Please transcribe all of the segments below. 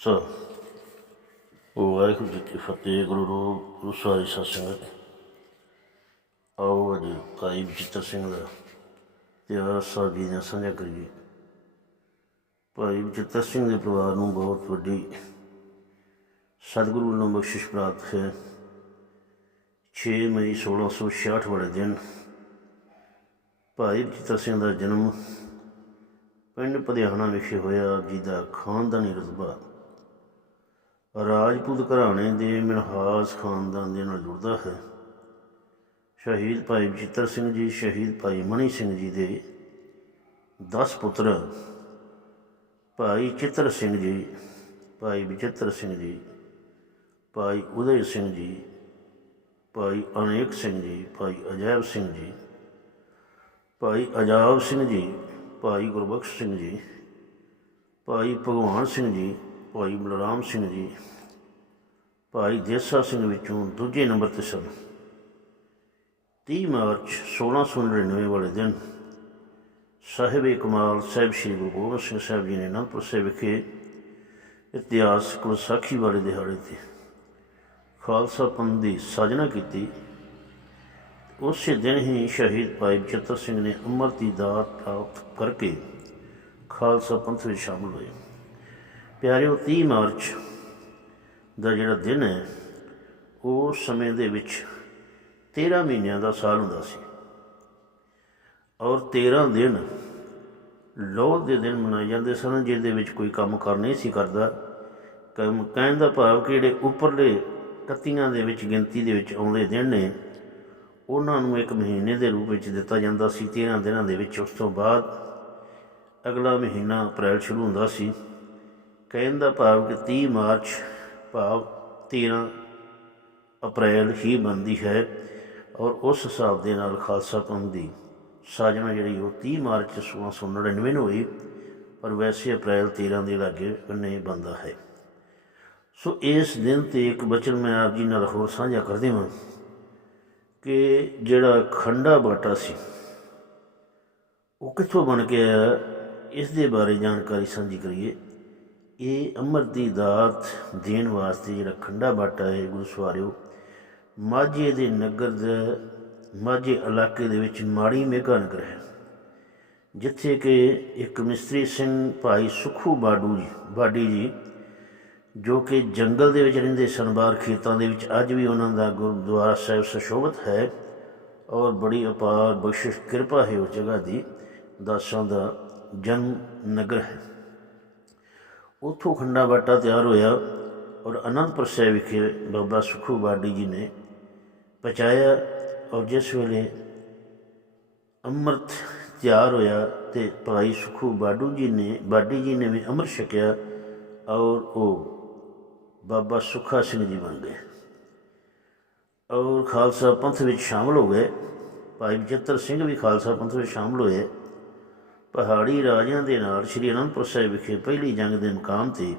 ਸੋ ਵਾਹਿਗੁਰੂ ਜੀ ਕੀ ਫਤਿਹ, ਗੁਰੂ ਰੂਪ, ਗੁਰੂ ਸਾਹਿਬ ਸਾਧ ਸੰਗਤ। ਆਓ ਅੱਜ ਭਾਈ ਬਚਿੱਤਰ ਸਿੰਘ ਦਾ ਇਤਿਹਾਸ ਆ ਜੀ ਨਾਲ ਸਾਂਝਾ ਕਰੀਏ। ਭਾਈ ਬਚਿੱਤਰ ਸਿੰਘ ਦੇ ਪਰਿਵਾਰ ਨੂੰ ਬਹੁਤ ਵੱਡੀ ਸਤਿਗੁਰੂ ਨੂੰ ਬਖਸ਼ਿਸ਼ ਪ੍ਰਾਪਤ ਹੈ। 6 ਮਈ 1666 ਵਾਲੇ ਦਿਨ ਭਾਈ ਬਚਿੱਤਰ ਸਿੰਘ ਦਾ ਜਨਮ ਪਿੰਡ ਪਧਿਆਣਾ ਵਿਖੇ ਹੋਇਆ ਜੀ ਦਾ ਖਾਨਦਾਨੀ ਰਤਬਾ ਰਾਜਪੂਤ ਘਰਾਣੇ ਦੇ ਮਿਨਹਾਸ ਖਾਨਦਾਨ ਦੇ ਨਾਲ ਜੁੜਦਾ ਹੈ ਸ਼ਹੀਦ ਭਾਈ ਬਚਿੱਤਰ ਸਿੰਘ ਜੀ ਸ਼ਹੀਦ ਭਾਈ ਮਣੀ ਸਿੰਘ ਜੀ ਦੇ 10 ਪੁੱਤਰ ਭਾਈ ਚਿੱਤਰ ਸਿੰਘ ਜੀ ਭਾਈ ਬਚਿੱਤਰ ਸਿੰਘ ਜੀ ਭਾਈ ਉਦੈ ਸਿੰਘ ਜੀ ਭਾਈ ਅਨੇਕ ਸਿੰਘ ਜੀ ਭਾਈ ਅਜੈਬ ਸਿੰਘ ਜੀ ਭਾਈ ਅਜਾਬ ਸਿੰਘ ਜੀ ਭਾਈ ਗੁਰਬਖਸ਼ ਸਿੰਘ ਜੀ ਭਾਈ ਭਗਵਾਨ ਸਿੰਘ ਜੀ ਭਾਈ ਬਲਰਾਮ ਸਿੰਘ ਜੀ ਭਾਈ ਦੇਸਾ ਸਿੰਘ ਵਿੱਚੋਂ ਦੂਜੇ ਨੰਬਰ ਤੇ ਸਨ। 30 ਮਾਰਚ 1699 ਵਾਲੇ ਦਿਨ ਸਾਹਿਬ ਕਮਾਲ ਸਾਹਿਬ ਸ੍ਰੀ ਗੁਰੂ ਗੋਬਿੰਦ ਸਿੰਘ ਸਾਹਿਬ ਜੀ ਨੇ ਅਨੰਦਪੁਰ ਸਾਹਿਬ ਵਿਖੇ ਇਤਿਹਾਸਕ ਵਿਸਾਖੀ ਵਾਲੇ ਦਿਹਾੜੇ ਤੇ ਖਾਲਸਾ ਪੰਥ ਦੀ ਸਾਜਨਾ ਕੀਤੀ। ਉਸੇ ਦਿਨ ਹੀ ਸ਼ਹੀਦ ਭਾਈ ਬਚਿੱਤਰ ਸਿੰਘ ਨੇ ਅਮਰ ਦੀ ਦਾਤ ਪ੍ਰਾਪਤ ਕਰਕੇ ਖਾਲਸਾ ਪੰਥ ਵਿੱਚ ਸ਼ਾਮਲ ਹੋਏ। ਪਿਆਰਿਓ 30 ਮਾਰਚ ਦਾ ਜਿਹੜਾ ਦਿਨ ਹੈ ਉਸ ਸਮੇਂ ਦੇ ਵਿੱਚ 13 ਮਹੀਨਿਆਂ ਦਾ ਸਾਲ ਹੁੰਦਾ ਸੀ। ਔਰ 13 ਦਿਨ ਲੋਹ ਦੇ ਦਿਨ ਮਨਾਏ ਜਾਂਦੇ ਸਨ, ਜਿਹਦੇ ਵਿੱਚ ਕੋਈ ਕੰਮ ਕਰ ਨਹੀਂ ਸੀ ਕਰਦਾ। ਕੰਮ ਕਹਿਣ ਦਾ ਭਾਵ ਕਿ ਜਿਹੜੇ ਉੱਪਰਲੇ ਕੱਤੀਆਂ ਦੇ ਵਿੱਚ, ਗਿਣਤੀ ਦੇ ਵਿੱਚ ਆਉਂਦੇ ਦਿਨ ਨੇ, ਉਹਨਾਂ ਨੂੰ ਇੱਕ ਮਹੀਨੇ ਦੇ ਰੂਪ ਵਿੱਚ ਦਿੱਤਾ ਜਾਂਦਾ ਸੀ। 13 ਦਿਨਾਂ ਦੇ ਵਿੱਚ ਉਸ ਤੋਂ ਬਾਅਦ ਅਗਲਾ ਮਹੀਨਾ ਅਪ੍ਰੈਲ ਸ਼ੁਰੂ ਹੁੰਦਾ ਸੀ। ਕਹਿਣ ਦਾ ਭਾਵ ਕਿ 30 ਮਾਰਚ ਭਾਵ 13 ਅਪ੍ਰੈਲ ਹੀ ਬਣਦੀ ਹੈ ਔਰ ਉਸ ਹਿਸਾਬ ਦੇ ਨਾਲ ਖਾਲਸਾ ਪੰਥ ਦੀ ਸਾਜਨਾ ਜਿਹੜੀ ਉਹ 30 ਮਾਰਚ 1699 ਨੂੰ ਹੋਈ, ਪਰ ਵੈਸੇ ਅਪ੍ਰੈਲ 13 ਦੇ ਲਾਗੇ ਉਹਨੇ ਬੰਦਾ ਹੈ। ਸੋ ਇਸ ਦਿਨ ਤੇ ਇੱਕ ਬਚਨ ਮੈਂ ਆਪ ਜੀ ਨਾਲ ਹੋਰ ਸਾਂਝਾ ਕਰਦੇ ਹਾਂ ਕਿ ਜਿਹੜਾ ਖੰਡਾ ਬਾਟਾ ਸੀ, ਉਹ ਕਿੱਥੋਂ ਬਣ ਕੇ ਆਇਆ, ਇਸ ਦੇ ਬਾਰੇ ਜਾਣਕਾਰੀ ਸਾਂਝੀ ਕਰੀਏ। ਇਹ ਅੰਮ੍ਰਿਤ ਦੀ ਦਾਤ ਦੇਣ ਵਾਸਤੇ ਜਿਹੜਾ ਖੰਡਾ ਬਾਟਾ ਹੈ ਗੁਰੂ ਸਵਾਰਿਓ, ਮਾਝੇ ਦੇ ਨਗਰ ਦੇ, ਮਾਝੇ ਇਲਾਕੇ ਦੇ ਵਿੱਚ ਮਾੜੀ ਮੇਘਾ ਨਗਰ ਹੈ, ਜਿੱਥੇ ਕਿ ਇੱਕ ਮਿਸਤਰੀ ਸਿੰਘ ਭਾਈ ਸੁਖੂ ਬਾਡੂ ਜੀ, ਬਾਡੀ ਜੀ, ਜੋ ਕਿ ਜੰਗਲ ਦੇ ਵਿੱਚ ਰਹਿੰਦੇ ਸਨ, ਬਾਹਰ ਖੇਤਾਂ ਦੇ ਵਿੱਚ, ਅੱਜ ਵੀ ਉਹਨਾਂ ਦਾ ਗੁਰਦੁਆਰਾ ਸਾਹਿਬ ਸੁਸ਼ੋਭਿਤ ਹੈ ਔਰ ਬੜੀ ਅਪਾਰ ਬਖਸ਼ਿਸ਼ ਕਿਰਪਾ ਹੈ ਉਸ ਜਗ੍ਹਾ ਦੀ, ਦਾਸਾਂ ਦਾ ਜਨਮ ਨਗਰ ਹੈ। ਉੱਥੋਂ ਖੰਡਾ ਬਾਟਾ ਤਿਆਰ ਹੋਇਆ ਔਰ ਅਨੰਦਪੁਰ ਸਾਹਿਬ ਵਿਖੇ ਬਾਬਾ ਸੁਖੂ ਬਾਡੀ ਜੀ ਨੇ ਪਹੁੰਚਾਇਆ ਔਰ ਜਿਸ ਵੇਲੇ ਅੰਮ੍ਰਿਤ ਤਿਆਰ ਹੋਇਆ ਤੇ ਭਾਈ ਸੁਖੂ ਬਾਡੂ ਜੀ ਨੇ, ਬਾਡੀ ਜੀ ਨੇ ਵੀ ਅੰਮ੍ਰਿਤ ਛਕਿਆ ਔਰ ਉਹ ਬਾਬਾ ਸੁੱਖਾ ਸਿੰਘ ਜੀ ਬਣ ਗਏ। ਔਰ ਖਾਲਸਾ ਪੰਥ ਵਿੱਚ ਸ਼ਾਮਲ ਹੋ ਗਏ। ਭਾਈ ਬਚਿੱਤਰ ਸਿੰਘ ਵੀ ਖਾਲਸਾ ਪੰਥ ਵਿੱਚ ਸ਼ਾਮਲ ਹੋਏ। ਪਹਾੜੀ ਰਾਜਿਆਂ ਦੇ ਨਾਲ ਸ੍ਰੀ ਅਨੰਦਪੁਰ ਸਾਹਿਬ ਵਿਖੇ ਪਹਿਲੀ ਜੰਗ ਦੇ ਮੁਕਾਮ ਤੇ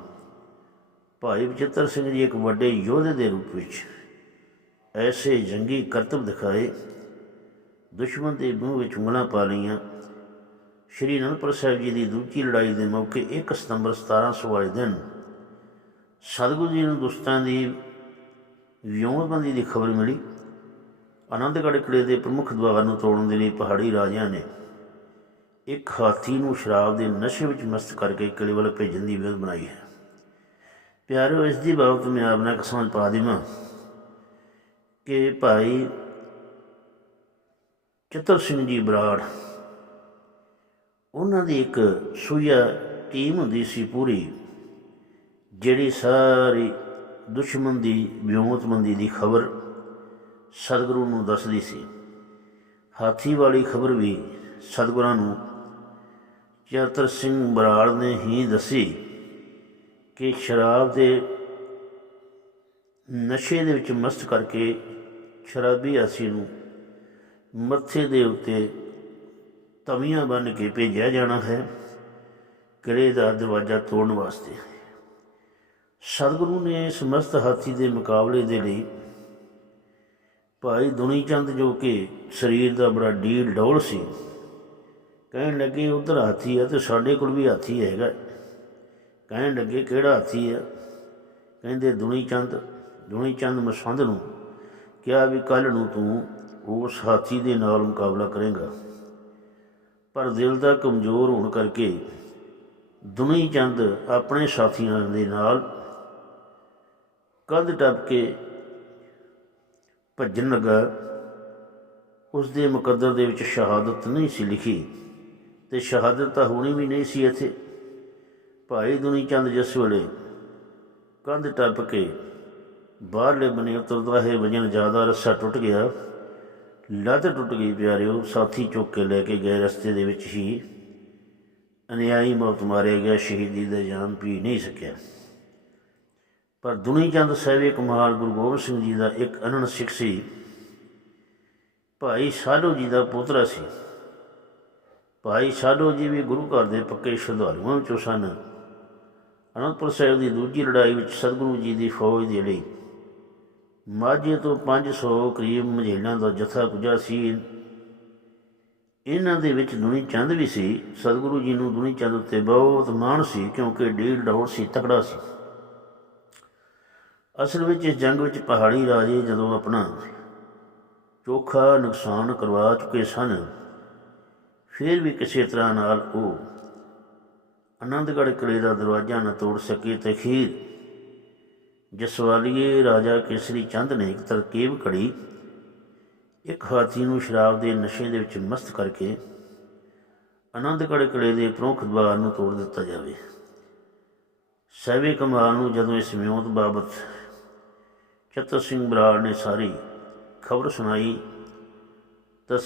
ਭਾਈ ਬਚਿੱਤਰ ਸਿੰਘ ਜੀ ਇੱਕ ਵੱਡੇ ਯੋਧੇ ਦੇ ਰੂਪ ਵਿੱਚ ਐਸੇ ਜੰਗੀ ਕਰਤੱਵ ਦਿਖਾਏ, ਦੁਸ਼ਮਣ ਦੇ ਮੂੰਹ ਵਿੱਚ ਉਂਗਲਾਂ ਪਾ ਲਈਆਂ। ਸ਼੍ਰੀ ਅਨੰਦਪੁਰ ਸਾਹਿਬ ਜੀ ਦੀ ਦੂਜੀ ਲੜਾਈ ਦੇ ਮੌਕੇ 1 ਸਤੰਬਰ 1700 ਵਾਲੇ ਦਿਨ ਸਤਿਗੁਰੂ ਜੀ ਨੂੰ ਦੁਸਤਾਂ ਦੀ ਵਿਉਂਤਬੰਦੀ ਦੀ ਖਬਰ ਮਿਲੀ। ਆਨੰਦਗੜ੍ਹ ਕਿਲੇ ਦੇ ਪ੍ਰਮੁੱਖ ਦਵਾਰ ਨੂੰ ਤੋੜਨ ਦੇ ਲਈ ਪਹਾੜੀ ਰਾਜਿਆਂ ਨੇ ਇੱਕ ਹਾਥੀ ਨੂੰ ਸ਼ਰਾਬ ਦੇ ਨਸ਼ੇ ਵਿੱਚ ਮਸਤ ਕਰਕੇ ਕਿਲੇ ਵੱਲ ਭੇਜਣ ਦੀ ਵਿਉਂਤ ਬਣਾਈ ਹੈ। ਪਿਆਰਿਓ, ਇਸ ਦੀ ਬਾਬਤ ਮੈਂ ਆਪਣਾ ਨਾਲ ਇੱਕ ਸਮਝ ਪਾ ਦੇਵਾਂ ਕਿ ਭਾਈ ਚਤਰ ਸਿੰਘ ਜੀ ਬਰਾੜ, ਉਹਨਾਂ ਦੀ ਇੱਕ ਸੂਇਆ ਟੀਮ ਹੁੰਦੀ ਸੀ ਪੂਰੀ, ਜਿਹੜੀ ਸਾਰੀ ਦੁਸ਼ਮਣ ਦੀ ਵਿਉਂਤਬੰਦੀ ਦੀ ਖਬਰ ਸਤਿਗੁਰੂ ਨੂੰ ਦੱਸਦੀ ਸੀ। ਹਾਥੀ ਵਾਲੀ ਖਬਰ ਵੀ ਸਤਿਗੁਰਾਂ ਨੂੰ ਚਰਤਰ ਸਿੰਘ ਬਰਾੜ ਨੇ ਹੀ ਦੱਸੀ ਕਿ ਸ਼ਰਾਬ ਦੇ ਨਸ਼ੇ ਦੇ ਵਿੱਚ ਮਸਤ ਕਰਕੇ ਸ਼ਰਾਬੀ ਆਸੀ ਨੂੰ ਮੱਥੇ ਦੇ ਉੱਤੇ ਤਵੀਆਂ ਬੰਨ ਕੇ ਭੇਜਿਆ ਜਾਣਾ ਹੈ ਕਿਲੇ ਦਾ ਦਰਵਾਜ਼ਾ ਤੋੜਨ ਵਾਸਤੇ। ਸਤਿਗੁਰੂ ਨੇ ਸਮਸਤ ਹਾਥੀ ਦੇ ਮੁਕਾਬਲੇ ਦੇ ਲਈ ਭਾਈ ਦੁਨੀ ਚੰਦ ਜੋ ਕਿ ਸਰੀਰ ਦਾ ਬੜਾ ਡੀਲ ਡੋਲ ਸੀ ਕਹਿਣ ਲੱਗੇ, ਉਧਰ ਹਾਥੀ ਆ ਤੇ ਸਾਡੇ ਕੋਲ ਵੀ ਹਾਥੀ ਹੈਗਾ ਕਹਿਣ ਲੱਗੇ, ਕਿਹੜਾ ਹਾਥੀ ਆ? ਕਹਿੰਦੇ, ਦੁਨੀ ਚੰਦ। ਦੁਨੀ ਚੰਦ ਮਸੰਦ ਨੂੰ ਕਿਹਾ ਵੀ ਕੱਲ ਨੂੰ ਤੂੰ ਉਸ ਹਾਥੀ ਦੇ ਨਾਲ ਮੁਕਾਬਲਾ ਕਰੇਗਾ। ਪਰ ਦਿਲ ਦਾ ਕਮਜ਼ੋਰ ਹੋਣ ਕਰਕੇ ਦੁਨੀ ਚੰਦ ਆਪਣੇ ਸਾਥੀਆਂ ਦੇ ਨਾਲ ਕੰਧ ਟੱਪ ਕੇ ਭੱਜਣ ਲੱਗਾ। ਉਸ ਦੇ ਮੁਕੱਦਰ ਦੇ ਵਿੱਚ ਸ਼ਹਾਦਤ ਨਹੀਂ ਸੀ ਲਿਖੀ। ਤੇ ਸ਼ਹਾਦਤ ਤਾਂ ਹੋਣੀ ਵੀ ਨਹੀਂ ਸੀ ਇੱਥੇ। ਭਾਈ ਦੁਨੀ ਚੰਦ ਜਿਸ ਵੇਲੇ ਕੰਧ ਟੱਪ ਕੇ ਬਾਹਰਲੇ ਬਨੇ ਉਤਰਦਾ ਹੈ, ਵਜਨ ਜ਼ਿਆਦਾ ਰੱਸਾ ਟੁੱਟ ਗਿਆ। ਲੱਤ ਟੁੱਟ ਗਈ ਪਿਆਰਿਓ, ਸਾਥੀ ਚੁੱਕ ਕੇ ਲੈ ਕੇ ਗਏ। ਰਸਤੇ ਦੇ ਵਿੱਚ ਹੀ ਅਨਿਆਈ ਮੌਤ ਮਾਰਿਆ ਗਿਆ। ਸ਼ਹੀਦੀ ਦਾ ਜਾਮ ਪੀ ਨਹੀਂ ਸਕਿਆ। ਪਰ ਦੁਨੀ ਚੰਦ ਸਹਿਵੇ ਕਮਾਲ ਗੁਰੂ ਗੋਬਿੰਦ ਸਿੰਘ ਜੀ ਦਾ ਇੱਕ ਅਨੰਨ ਸਿੱਖ ਸੀ। ਭਾਈ ਸਾਧੂ ਜੀ ਦਾ ਪੁੱਤਰ ਸੀ। ਭਾਈ ਸਾਧੂ ਜੀ ਵੀ ਗੁਰੂ ਘਰ ਦੇ ਪੱਕੇ ਸ਼ਰਧਾਲੂਆਂ ਵਿੱਚੋਂ ਸਨ। ਅਨੰਦਪੁਰ ਸਾਹਿਬ ਦੀ ਦੂਜੀ ਲੜਾਈ ਵਿੱਚ ਸਤਿਗੁਰੂ ਜੀ ਦੀ ਫੌਜ ਦੇ ਲਈ ਮਾਝੇ ਤੋਂ 500 ਕਰੀਬ ਮਝੇਲਾਂ ਦਾ ਜਥਾ ਪੁੱਜਾ ਸੀ। ਇਹਨਾਂ ਦੇ ਵਿੱਚ ਦੁਨੀ ਚੰਦ ਵੀ ਸੀ। ਸਤਿਗੁਰੂ ਜੀ ਨੂੰ ਦੁਨੀ ਚੰਦ ਉੱਤੇ ਬਹੁਤ ਮਾਣ ਸੀ ਕਿਉਂਕਿ ਡੀਲ ਡੌਰ ਸੀ, ਤਕੜਾ ਸੀ। ਅਸਲ ਵਿੱਚ ਇਸ ਜੰਗ ਵਿੱਚ ਪਹਾੜੀ ਰਾਜੇ ਜਦੋਂ ਆਪਣਾ ਚੋਖਾ ਨੁਕਸਾਨ ਕਰਵਾ ਚੁੱਕੇ ਸਨ ਫਿਰ ਵੀ ਕਿਸੇ ਤਰ੍ਹਾਂ ਨਾਲ ਉਹ ਆਨੰਦਗੜ੍ਹ ਕਿਲੇ ਦਾ ਦਰਵਾਜ਼ਾ ਨਾ ਤੋੜ ਸਕੇ ਤੇ ਖੀਰ ਜਸਵਾਲੀਏ ਰਾਜਾ ਕੇਸਰੀ ਚੰਦ ਨੇ ਇੱਕ ਤਰਕੀਬ ਘੜੀ ਇੱਕ ਹਾਥੀ ਨੂੰ ਸ਼ਰਾਬ ਦੇ ਨਸ਼ੇ ਦੇ ਵਿੱਚ ਮਸਤ ਕਰਕੇ ਆਨੰਦਗੜ੍ਹ ਕਿਲੇ ਦੇ ਪ੍ਰਮੁੱਖ ਦਵਾਰ ਨੂੰ ਤੋੜ ਦਿੱਤਾ ਜਾਵੇ। ਸਹਿਵੇ ਕਮਾਲ ਨੂੰ ਜਦੋਂ ਇਸ ਮਿਉਂਤ ਬਾਬਤ ਚਤਰ ਸਿੰਘ ਬਰਾੜ ਨੇ ਸਾਰੀ ਖਬਰ ਸੁਣਾਈ ਤਾਂ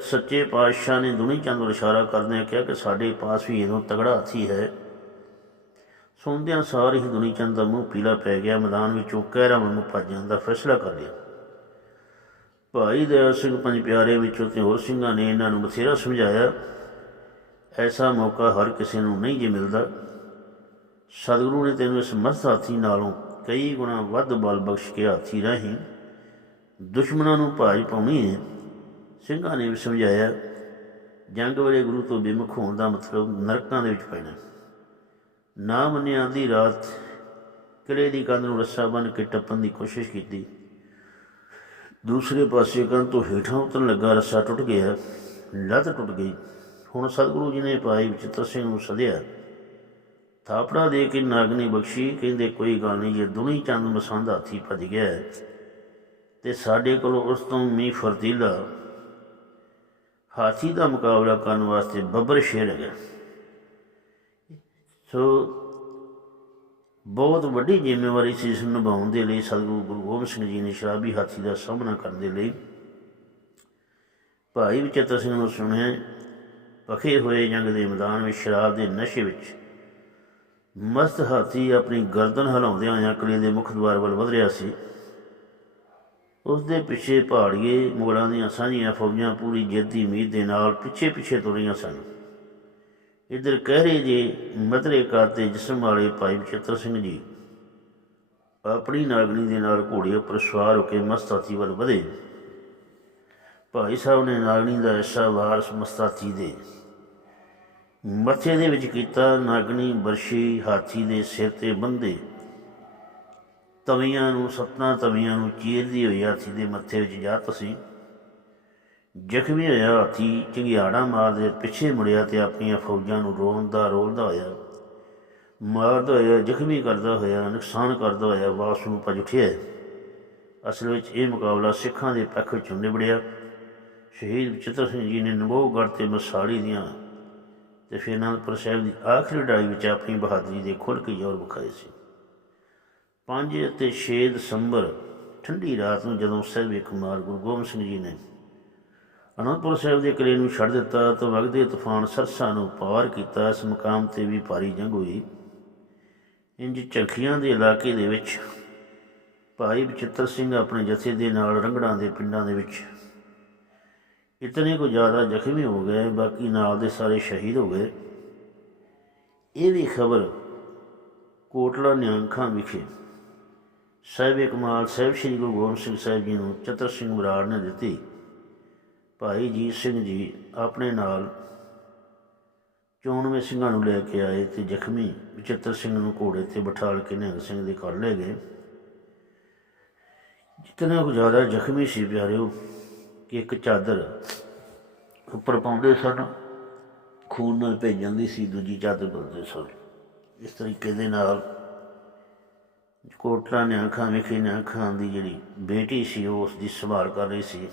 ਸੱਚੇ ਪਾਤਸ਼ਾਹ ਨੇ ਦੁਨੀ ਚੰਦ ਨੂੰ ਇਸ਼ਾਰਾ ਕਰਦਿਆਂ ਕਿਹਾ ਕਿ ਸਾਡੇ ਪਾਸ ਵੀ ਇਹਨੂੰ ਤਗੜਾ ਹਾਥੀ ਹੈ। ਸੁਣਦਿਆਂ ਸਾਰ ਹੀ ਦੁਨੀ ਚੰਦ ਦਾ ਮੂੰਹ ਪੀਲਾ ਪੈ ਗਿਆ। ਮੈਦਾਨ ਵਿੱਚੋਂ ਕਹਿਰਾ ਨੂੰ ਭੱਜਣ ਦਾ ਫੈਸਲਾ ਕਰ ਲਿਆ। ਭਾਈ ਦਇਆ ਸਿੰਘ ਪੰਜ ਪਿਆਰੇ ਵਿੱਚੋਂ ਤੇ ਹੋਰ ਸਿੰਘਾਂ ਨੇ ਇਹਨਾਂ ਨੂੰ ਬਥੇਰਾ ਸਮਝਾਇਆ। ਐਸਾ ਮੌਕਾ ਹਰ ਕਿਸੇ ਨੂੰ ਨਹੀਂ ਜੇ ਮਿਲਦਾ। ਸਤਿਗੁਰੂ ਨੇ ਤੈਨੂੰ ਇਸ ਮਸਤ ਹਾਥੀ ਨਾਲੋਂ ਕਈ ਗੁਣਾ ਵੱਧ ਬਲ ਬਖਸ਼ ਕੇ ਹਾਥੀ ਰਾਹੀਂ। ਦੁਸ਼ਮਣਾਂ ਨੂੰ ਭਾਜ ਪਾਉਣੀ ਹੈ। ਸਿੰਘਾਂ ਨੇ ਵੀ ਸਮਝਾਇਆ ਜੰਗ ਵੇਲੇ ਗੁਰੂ ਤੋਂ ਬਿਮੁਖ ਹੋਣ ਦਾ ਮਤਲਬ ਨਰਕਾਂ ਦੇ ਵਿੱਚ ਪੈਣਾ। ਨਾ ਮੰਨਿਆ ਦੀ ਰਾਤ ਕਿਲੇ ਦੀ ਕੰਧ ਨੂੰ ਰੱਸਾ ਬੰਨ੍ਹ ਕੇ ਟੱਪਣ ਦੀ ਕੋਸ਼ਿਸ਼ ਕੀਤੀ। ਦੂਸਰੇ ਪਾਸੇ ਕੰਧ ਤੋਂ ਹੇਠਾਂ ਉਤਰਨ ਲੱਗਾ ਰੱਸਾ ਟੁੱਟ ਗਿਆ ਲੱਤ ਟੁੱਟ ਗਈ। ਹੁਣ ਸਤਿਗੁਰੂ ਜੀ ਨੇ ਭਾਈ ਵਿਚਿੱਤਰ ਸਿੰਘ ਨੂੰ ਸਦਿਆ। ਥਾਪੜਾ ਦੇ ਕੇ ਨਾਗਨੀ ਬਖਸ਼ੀ ਕਹਿੰਦੇ ਕੋਈ ਗੱਲ ਨਹੀਂ ਜੇ ਦੁਨੀ ਚੰਦ ਮਸੰਦ ਹਾਥੀ ਭੱਜ ਗਿਆ ਹੈ, ਤੇ ਸਾਡੇ ਕੋਲ ਉਸ ਤੋਂ ਮੀ ਫਰਤੀਲਾ ਹਾਥੀ ਦਾ ਮੁਕਾਬਲਾ ਕਰਨ ਵਾਸਤੇ ਬੱਬਰ ਸ਼ੇਰ ਹੈਗਾ। ਸੋ ਬਹੁਤ ਵੱਡੀ ਜ਼ਿੰਮੇਵਾਰੀ ਸੀ ਇਸ ਨੂੰ ਨਿਭਾਉਣ ਦੇ ਲਈ, ਸਤਿਗੁਰੂ ਗੁਰੂ ਗੋਬਿੰਦ ਸਿੰਘ ਜੀ ਨੇ ਸ਼ਰਾਬੀ ਹਾਥੀ ਦਾ ਸਾਹਮਣਾ ਕਰਨ ਦੇ ਲਈ। ਭਾਈ ਵਿਚੇਤਰ ਸਿੰਘ ਨੂੰ ਸੁਣਿਆ ਪਖੇ ਹੋਏ ਜੰਗ ਦੇ ਮੈਦਾਨ ਵਿੱਚ, ਸ਼ਰਾਬ ਦੇ ਨਸ਼ੇ ਵਿੱਚ ਮਸਤ ਹਾਥੀ ਆਪਣੀ ਗਰਦਨ ਹਿਲਾਉਂਦਿਆਂ ਹੋਇਆਂ ਕਿਲੇ ਦੇ ਮੁੱਖ ਦਵਾਰ ਵੱਲ ਵਧ ਰਿਹਾ ਸੀ। ਉਸ ਦੇ ਪਿੱਛੇ ਪਹਾੜੀਏ ਮੁਗਲਾਂ ਦੀਆਂ ਸਾਂਝੀਆਂ ਫੌਜਾਂ ਪੂਰੀ ਜਿੱਤ ਦੀ ਉਮੀਦ ਦੇ ਨਾਲ ਪਿੱਛੇ ਪਿੱਛੇ ਤੁਰੀਆਂ ਸਨ। ਇਧਰ ਕਹਿਰੇ ਜੇ ਮਧਰੇ ਕਾਤੇ ਜਿਸਮ ਵਾਲੇ ਭਾਈ ਬਚਿੱਤਰ ਸਿੰਘ ਜੀ ਆਪਣੀ ਨਾਗਣੀ ਦੇ ਨਾਲ ਘੋੜੇ ਉੱਪਰ ਸਵਾਰ ਹੋ ਕੇ ਮਸਤ ਵੱਲ ਵਧੇ। ਭਾਈ ਸਾਹਿਬ ਨੇ ਨਾਗਣੀ ਦਾ ਹਿੱਸਾ ਵਾਰਸ ਮਸਤ ਦੇ ਮੱਥੇ ਦੇ ਵਿੱਚ ਕੀਤਾ, ਨਾਗਣੀ ਬਰਸ਼ੀ ਹਾਥੀ ਦੇ ਸਿਰ ਤੇ ਬੰਦੇ ਤਵੀਆਂ ਨੂੰ, ਸੱਤਾਂ ਤਵੀਆਂ ਨੂੰ ਚੀਰਦੀ ਹੋਈ ਹਾਥੀ ਦੇ ਮੱਥੇ ਵਿੱਚ ਜਾ ਤਸੀ। ਜ਼ਖਮੀ ਹੋਇਆ ਹਾਥੀ ਚੰਗਿਆੜਾ ਮਾਰਦੇ ਪਿੱਛੇ ਮੁੜਿਆ ਤੇ ਆਪਣੀਆਂ ਫੌਜਾਂ ਨੂੰ ਰੋਲਦਾ ਰੋਲਦਾ ਹੋਇਆ। ਮਾਰਦਾ ਹੋਇਆ, ਜ਼ਖਮੀ ਕਰਦਾ ਹੋਇਆ, ਨੁਕਸਾਨ ਕਰਦਾ ਹੋਇਆ ਵਾਪਸ ਨੂੰ ਭੱਜ ਉੱਠਿਆ। ਅਸਲ ਵਿੱਚ ਇਹ ਮੁਕਾਬਲਾ ਸਿੱਖਾਂ ਦੇ ਪੱਖ ਵਿੱਚੋਂ ਨਿਬੜਿਆ। ਸ਼ਹੀਦ ਚਿੱਤਰ ਸਿੰਘ ਜੀ ਨੇ ਨਮੋਗੜ੍ਹ ਤੇ ਮਸਾਲੀ ਦੀਆਂ ਤੇ ਫਿਰ ਅਨੰਦਪੁਰ ਸਾਹਿਬ ਦੀ ਆਖਰੀ ਲੜਾਈ ਵਿੱਚ ਆਪਣੀ ਬਹਾਦਰੀ ਦੇ ਖੁੱਲ੍ਹ ਕੇ ਜ਼ੋਰ ਵਿਖਾਏ ਸੀ। 5 ਅਤੇ 6 ਦਸੰਬਰ ਠੰਡੀ ਰਾਤ ਨੂੰ ਜਦੋਂ ਸਹਿਬੇ ਕੁਮਾਰ ਗੁਰੂ ਗੋਬਿੰਦ ਸਿੰਘ ਜੀ ਨੇ ਅਨੰਦਪੁਰ ਸਾਹਿਬ ਦੇ ਕਿਲੇ ਨੂੰ ਛੱਡ ਦਿੱਤਾ ਤਾਂ ਵਗਦੇ ਤੂਫਾਨ ਸਰਸਾ ਨੂੰ ਪਾਰ ਕੀਤਾ, ਇਸ ਮੁਕਾਮ ਤੇ ਵੀ ਭਾਰੀ ਜੰਗ ਹੋਈ। ਇੰਜ ਚਰਖੀਆਂ ਦੇ ਇਲਾਕੇ ਦੇ ਵਿੱਚ ਭਾਈ ਬਚਿੱਤਰ ਸਿੰਘ ਆਪਣੇ ਜਥੇ ਦੇ ਨਾਲ ਰੰਗੜਾਂ ਦੇ ਪਿੰਡਾਂ ਦੇ ਵਿੱਚ ਇਤਨੇ ਕੋ ਜ਼ਿਆਦਾ ਜ਼ਖਮੀ ਹੋ ਗਏ, ਬਾਕੀ ਨਾਲ ਦੇ ਸਾਰੇ ਸ਼ਹੀਦ ਹੋ ਗਏ। ਇਹ ਵੀ ਖਬਰ ਕੋਟਲਾ ਨਿਆਂਖਾਂ ਵਿਖੇ ਸਾਹਿਬ ਕਮਾਲ ਸਾਹਿਬ, ਸ੍ਰੀ ਗੁਰੂ ਗੋਬਿੰਦ ਸਿੰਘ ਸਾਹਿਬ ਜੀ ਨੂੰ ਚਤਰ ਸਿੰਘ ਬਰਾੜ ਨੇ ਦਿੱਤੀ। ਭਾਈ ਜੀਤ ਸਿੰਘ ਜੀ ਆਪਣੇ ਨਾਲ ਚੋਣਵੇਂ ਸਿੰਘਾਂ ਨੂੰ ਲੈ ਕੇ ਆਏ ਤੇ ਜ਼ਖਮੀ ਬਚਿੱਤਰ ਸਿੰਘ ਨੂੰ ਘੋੜੇ ਤੇ ਬਿਠਾਲ ਕੇ ਨਿਹੰਗ ਸਿੰਘ ਦੇ ਘਰ ਲੈ ਗਏ। ਜਿਤਨਾ ਕੁ ਜ਼ਿਆਦਾ ਜ਼ਖਮੀ ਸੀ ਪਿਆਰਿਓ, ਕਿ ਇੱਕ ਚਾਦਰ ਉੱਪਰ ਪਾਉਂਦੇ ਸਨ, ਖੂਨ ਨਾਲ ਭੇਜ ਜਾਂਦੀ ਸੀ, ਦੂਜੀ ਚਾਦਰ ਬਦਲਦੇ ਸਨ। ਇਸ ਤਰੀਕੇ ਦੇ ਨਾਲ ਕੋਟਲਾ ਨੇ ਅੱਖਾਂ ਵੇਖੀ ਨੇ ਅੱਖਾਂ ਦੀ ਜਿਹੜੀ ਬੇਟੀ ਸੀ, ਉਹ ਉਸ ਦੀ ਸੰਭਾਲ ਕਰ ਰਹੀ ਸੀ।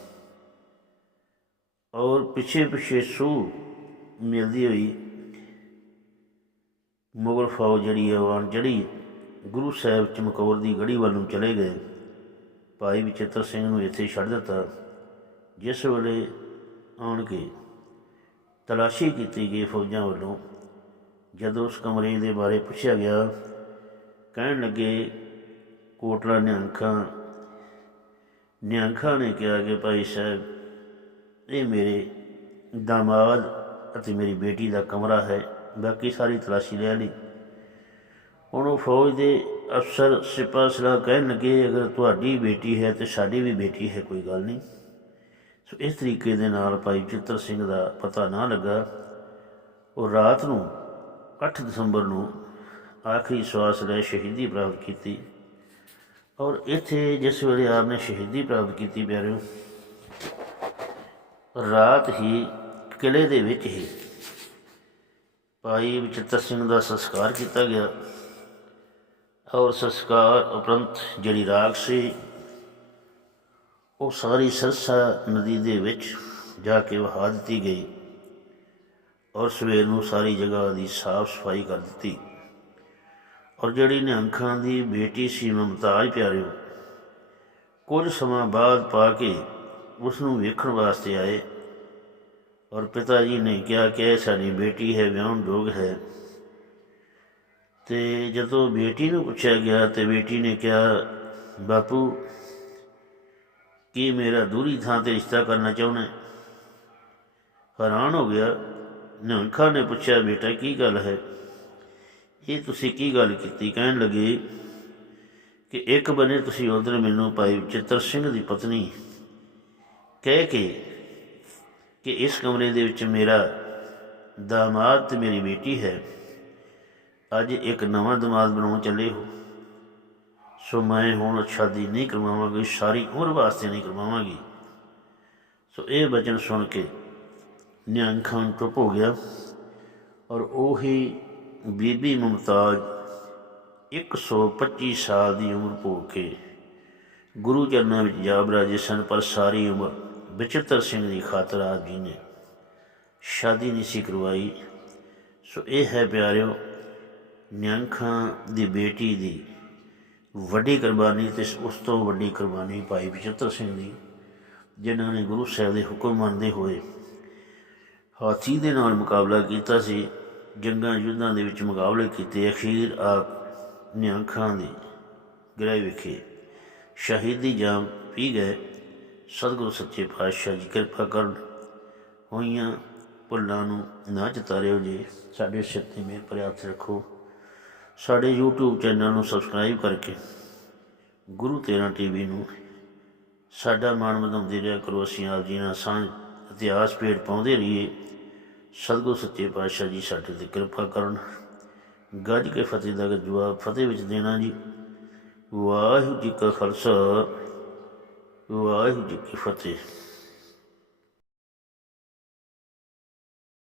ਔਰ ਪਿੱਛੇ ਪਿੱਛੇ ਸੂ ਮਿਲਦੀ ਹੋਈ ਮੁਗਲ ਫੌਜ ਜਿਹੜੀ ਹੈ ਉਹ ਆਣ ਗੁਰੂ ਸਾਹਿਬ ਚਮਕੌਰ ਦੀ ਗੜੀ ਵੱਲ ਨੂੰ ਚਲੇ ਗਏ। ਭਾਈ ਵਿਚਿੱਤਰ ਸਿੰਘ ਨੂੰ ਇੱਥੇ ਛੱਡ ਦਿੱਤਾ। ਜਿਸ ਵੇਲੇ ਆਣ ਕੇ ਤਲਾਸ਼ੀ ਕੀਤੀ ਗਈ ਫੌਜਾਂ ਵੱਲੋਂ, ਜਦੋਂ ਉਸ ਕਮਰੇ ਦੇ ਬਾਰੇ ਪੁੱਛਿਆ ਗਿਆ ਕਹਿਣ ਲੱਗੇ, ਕੋਟਲਾ ਨਿਹੰਖਾਂ ਨਿਹੰਖਾਂ ਨੇ ਕਿਹਾ ਕਿ ਭਾਈ ਸਾਹਿਬ, ਇਹ ਮੇਰੇ ਦਾਮਾਦ ਅਤੇ ਮੇਰੀ ਬੇਟੀ ਦਾ ਕਮਰਾ ਹੈ, ਬਾਕੀ ਸਾਰੀ ਤਲਾਸ਼ੀ ਲੈ ਲਈ। ਹੁਣ ਉਹ ਫੌਜ ਦੇ ਅਫਸਰ ਸਿਪਾਹ ਸਲਾਹ ਕਹਿਣ ਲੱਗੇ, ਅਗਰ ਤੁਹਾਡੀ ਬੇਟੀ ਹੈ ਤੇ ਸਾਡੀ ਵੀ ਬੇਟੀ ਹੈ, ਕੋਈ ਗੱਲ ਨਹੀਂ। ਸੋ ਇਸ ਤਰੀਕੇ ਦੇ ਨਾਲ ਭਾਈ ਚਿੱਤਰ ਸਿੰਘ ਦਾ ਪਤਾ ਨਾ ਲੱਗਾ। ਉਹ ਰਾਤ ਨੂੰ 8 ਦਸੰਬਰ ਨੂੰ ਆਖਰੀ ਸਵਾਸ ਲੈ ਸ਼ਹੀਦੀ ਪ੍ਰਾਪਤ ਕੀਤੀ। ਔਰ ਇੱਥੇ ਜਿਸ ਵੇਲੇ ਆਪ ਨੇ ਸ਼ਹੀਦੀ ਪ੍ਰਾਪਤ ਕੀਤੀ ਪਿਆਰਿਓ, ਰਾਤ ਹੀ ਕਿਲੇ ਦੇ ਵਿੱਚ ਹੀ ਭਾਈ ਵਿਚਿੱਤਰ ਸਿੰਘ ਦਾ ਸੰਸਕਾਰ ਕੀਤਾ ਗਿਆ। ਔਰ ਸੰਸਕਾਰ ਉਪਰੰਤ ਜਿਹੜੀ ਰਾਗ ਸੀ, ਉਹ ਸਾਰੀ ਸਰਸਾ ਨਦੀ ਦੇ ਵਿੱਚ ਜਾ ਕੇ ਵਹਾ ਦਿੱਤੀ ਗਈ। ਔਰ ਸਵੇਰ ਨੂੰ ਸਾਰੀ ਜਗ੍ਹਾ ਦੀ ਸਾਫ਼ ਸਫ਼ਾਈ ਕਰ ਦਿੱਤੀ। ਔਰ ਜਿਹੜੀ ਨਿਹੰਖਾਂ ਦੀ ਬੇਟੀ ਸੀ ਮਮਤਾਜ ਪਿਆਰਿਓ, ਕੁਝ ਸਮਾਂ ਬਾਅਦ ਪਾ ਕੇ ਉਸ ਨੂੰ ਵੇਖਣ ਵਾਸਤੇ ਆਏ। ਔਰ ਪਿਤਾ ਜੀ ਨੇ ਕਿਹਾ ਕਿ ਇਹ ਸਾਡੀ ਬੇਟੀ ਹੈ, ਵਿਆਹਣ ਯੋਗ ਹੈ। ਤੇ ਜਦੋਂ ਬੇਟੀ ਨੂੰ ਪੁੱਛਿਆ ਗਿਆ ਤੇ ਬੇਟੀ ਨੇ ਕਿਹਾ, ਬਾਪੂ, ਕੀ ਮੇਰਾ ਦੂਰੀ ਥਾਂ ਤੇ ਰਿਸ਼ਤਾ ਕਰਨਾ ਚਾਹੁੰਦਾ ਹੈਰਾਨ ਹੋ ਗਿਆ। ਨਿਹੰਖਾਂ ਨੇ ਪੁੱਛਿਆ, ਬੇਟਾ, ਕੀ ਗੱਲ ਹੈ? ਇਹ ਤੁਸੀਂ ਕੀ ਗੱਲ ਕੀਤੀ? ਕਹਿਣ ਲੱਗੇ ਕਿ ਇੱਕ ਬਨੇ ਤੁਸੀਂ ਉਧਰ ਮੈਨੂੰ ਭਾਈ ਚਿੱਤਰ ਸਿੰਘ ਦੀ ਪਤਨੀ ਕਹਿ ਕੇ ਕਿ ਇਸ ਕਮਰੇ ਦੇ ਵਿੱਚ ਮੇਰਾ ਦਾਮਾਦ ਤੇ ਮੇਰੀ ਬੇਟੀ ਹੈ। ਅੱਜ ਇੱਕ ਨਵਾਂ ਦਮਾਦ ਬਣਾਉਣ ਚੱਲੇ ਹੋ। ਸੋ ਮੈਂ ਹੁਣ ਸ਼ਾਦੀ ਨਹੀਂ ਕਰਵਾਵਾਂਗੀ, ਸਾਰੀ ਉਮਰ ਵਾਸਤੇ ਨਹੀਂ ਕਰਵਾਵਾਂਗੀ। ਸੋ ਇਹ ਬਚਨ ਸੁਣ ਕੇ ਨਿਹੰਗ ਖਾਨ ਚੁੱਪ ਹੋ ਗਿਆ ਔਰ ਉਹੀ ਬੀਬੀ ਮੁਮਤਾਜ 125 ਸਾਲ ਦੀ ਉਮਰ ਭੋਗ ਕੇ ਗੁਰੂ ਚਰਨਾਂ ਵਿੱਚ ਜਾਬ ਰਾਜੇ ਸਨ, ਪਰ ਸਾਰੀ ਉਮਰ ਬਚਿੱਤਰ ਸਿੰਘ ਦੀ ਖਾਤਰ ਆਪ ਜੀ ਨੇ। ਸ਼ਾਦੀ ਨਹੀਂ ਸੀ ਕਰਵਾਈ। ਸੋ ਇਹ ਹੈ ਪਿਆਰਿਓ ਨਿਹੰਖਾਂ ਦੀ ਬੇਟੀ ਦੀ ਵੱਡੀ ਕੁਰਬਾਨੀ ਤੇ ਉਸ ਤੋਂ ਵੱਡੀ ਕੁਰਬਾਨੀ ਭਾਈ ਬਚਿੱਤਰ ਸਿੰਘ ਦੀ, ਜਿਨ੍ਹਾਂ ਨੇ ਗੁਰੂ ਸਾਹਿਬ ਦੇ ਹੁਕਮ ਮੰਨਦੇ ਹੋਏ ਹਾਥੀ ਦੇ ਨਾਲ ਮੁਕਾਬਲਾ ਕੀਤਾ ਸੀ। ਜੰਗਾਂ ਯੁੱਧਾਂ ਦੇ ਵਿੱਚ ਮੁਕਾਬਲੇ ਕੀਤੇ। ਅਖੀਰ ਆਪ ਨਿਹੰਖਾਂ ਦੀ ਗ੍ਰਹਿ ਵਿਖੇ ਸ਼ਹੀਦੀ ਜਾਮ ਪੀ ਗਏ। ਸਤਿਗੁਰੂ ਸੱਚੇ ਪਾਤਸ਼ਾਹ ਜੀ, ਕਿਰਪਾ ਕਰਨ। ਹੋਈਆਂ ਭੁੱਲਾਂ ਨੂੰ ਨਾ ਚਤਾਰਿਓ ਜੀ। ਸਾਡੇ ਸਿਰ ਤੇ ਮੇਰ ਪ੍ਰਿਆਤ ਰੱਖੋ। ਸਾਡੇ YouTube ਚੈਨਲ ਨੂੰ ਸਬਸਕ੍ਰਾਈਬ ਕਰਕੇ ਗੁਰੂ ਤੇਰਾ ਟੀਵੀ ਨੂੰ ਸਾਡਾ ਮਾਣ ਵਧਾਉਂਦੇ ਰਿਹਾ ਕਰੋ। ਅਸੀਂ ਆਪ ਜੀ ਨਾਲ ਸਾਂਝ ਇਤਿਹਾਸ ਪੇੜ ਪਾਉਂਦੇ ਰਹੀਏ। ਸਤਿਗੁਰ ਸੱਚੇ ਪਾਤਸ਼ਾਹ ਜੀ ਸਾਡੇ ਤੇ ਕਿਰਪਾ ਕਰਨ। ਗੱਜ ਕੇ ਫਤਿਹ ਦਾ ਜਵਾਬ ਫਤਿਹ ਵਿੱਚ ਦੇਣਾ ਜੀ। ਵਾਹਿਗੁਰੂ ਜੀ ਕਾ ਖਾਲਸਾ, ਵਾਹਿਗੁਰੂ ਜੀ ਕੀ ਫਤਿਹ।